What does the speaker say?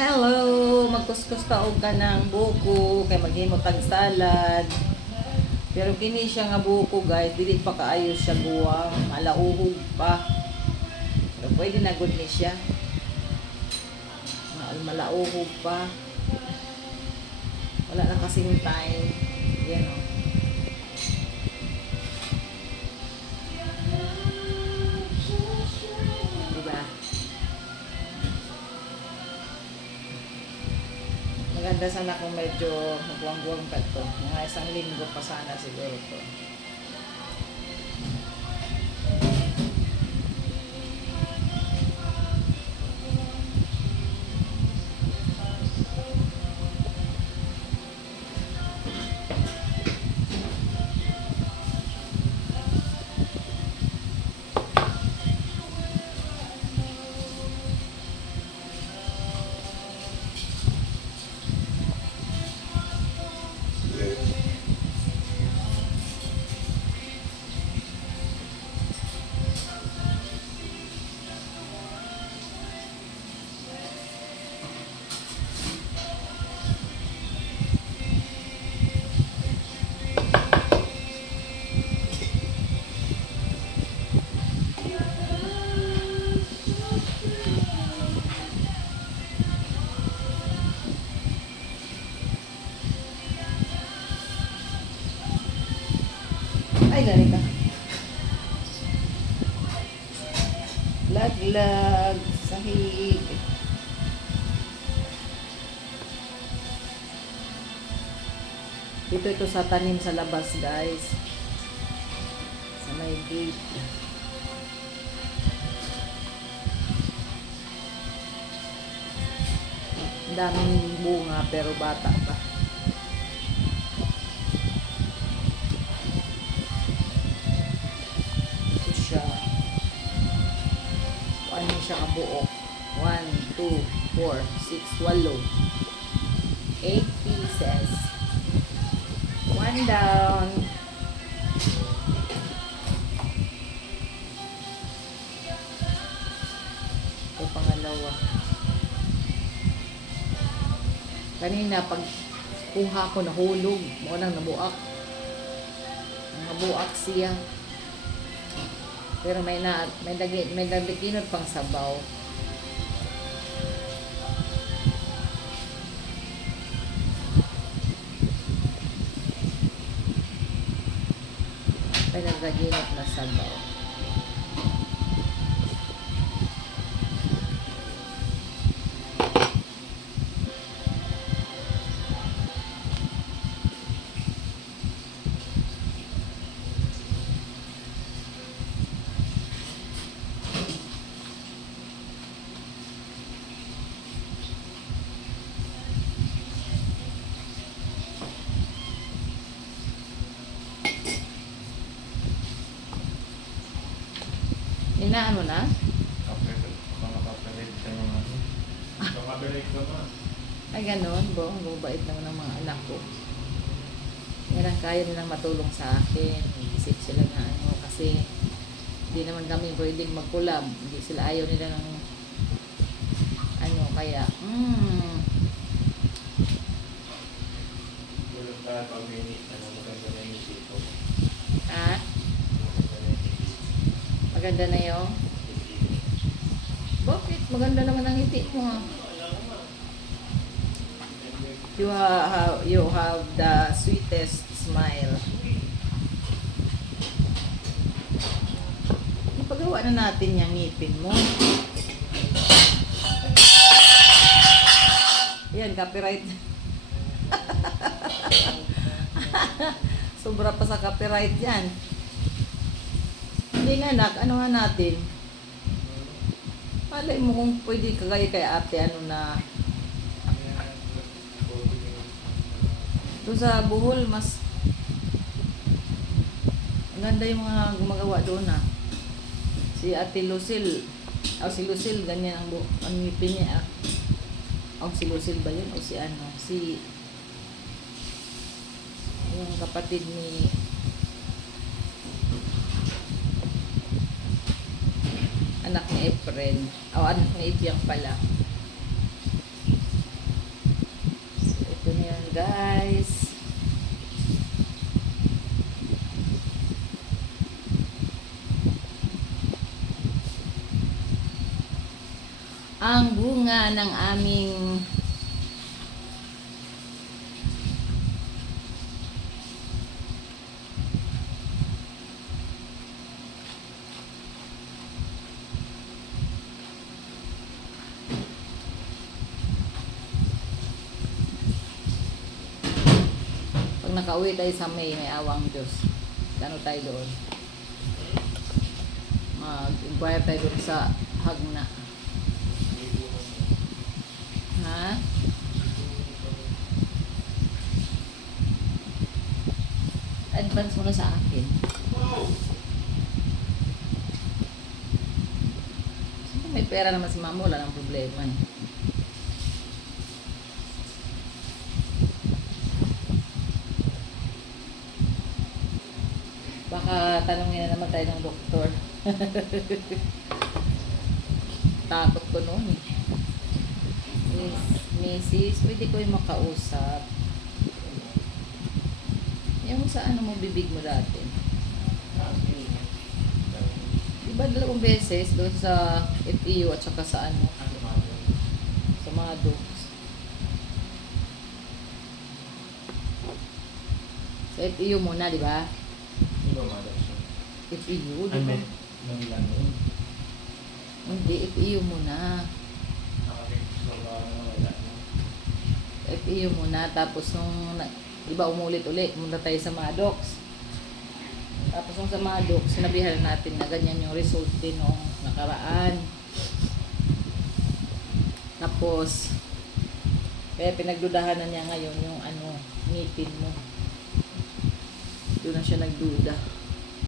Hello! Magkuskus taog ka ng buko kay maghimo tag salad. Pero kini siya nga buko guys, dili pa kaayos siya guwang, malauhog pa. Pero pwede na good ni siya. Malauhog pa. Wala na kasing time. Yan o. Diba? Maganda sana kung medyo magwang-gwang pa ito. Mga isang linggo pa sana siguro to. Ay, ganito. Laglag, sahig. Ito sa tanim sa labas, guys. Sa may gate. Ang daming bunga pero bata pa. Ano siya kabuo? 1, 2, 4, 6, 8. 8 pieces. 1 down. Ito pangalawa. Kanina pag kuha ko nahulog, mo nang nabuak. Nabuak siya. Pero may dagikinot pang sabaw. May dagikinot na sabaw. Inaan mo na? Makapapalate ka naman. Makapalate ka ba? Ay, ganon. Ang bait naman ng mga anak ko. Yan ang kaya nilang matulong sa akin. Isip sila na ano. Kasi, hindi naman kami pwedeng mag-collab. Hindi sila ayaw nila ng ano. Kaya, Gulot tayo pag minit. Maganda na yung dito. ah, maganda na yung bakit? Maganda naman ang ngiti mo ha. You have the sweetest smile. Ipagawa na natin yung ngipin mo. Yan, copyright. Sobra pa sa copyright yan. Hindi nga anak, ano nga natin? Malay mo kung pwede kagaya kay ate, ano na doon sa Bohol, mas maganda yung mga gumagawa doon na. Si Ate Lucille, si Lucille, ganyan ang ngipin niya. Si Lucille ba yun? O si ano? Si yung kapatid ni anak ni Efren. Anak ni Ipiyang pala. guys. Ang bunga ng aming pag nakauwi tayo sa May awang Diyos. Ano tayo doon? Mag-inquire tayo doon sa Hagna. Ha? Advance mo na sa akin. Siyempre may pera naman si mama, wala nang problema eh. Baka tanungin na naman tayo ng doktor. Takot ko noon eh. Mrs. Pwede ko yung makausap. Yung sa ano mo bibig mo dati. Diba 2 beses doon sa FEU at saka sa ano? Sa mga dogs. Sa FEU muna, di ba? Hindi ba madam siya? FEU, di Ay, ba? may lang yun. Hindi, FEU muna. Nakapix na ba wala na? FEU muna, tapos nung, di ba umulit-ulit, muna tayo sa Maddox. Tapos nung sa Maddox, sinabihan natin na ganyan yung result din nung nakaraan. Tapos, kaya pinagdudahan na niya ngayon yung ano, ngipin mo. Doon na siya nagduda.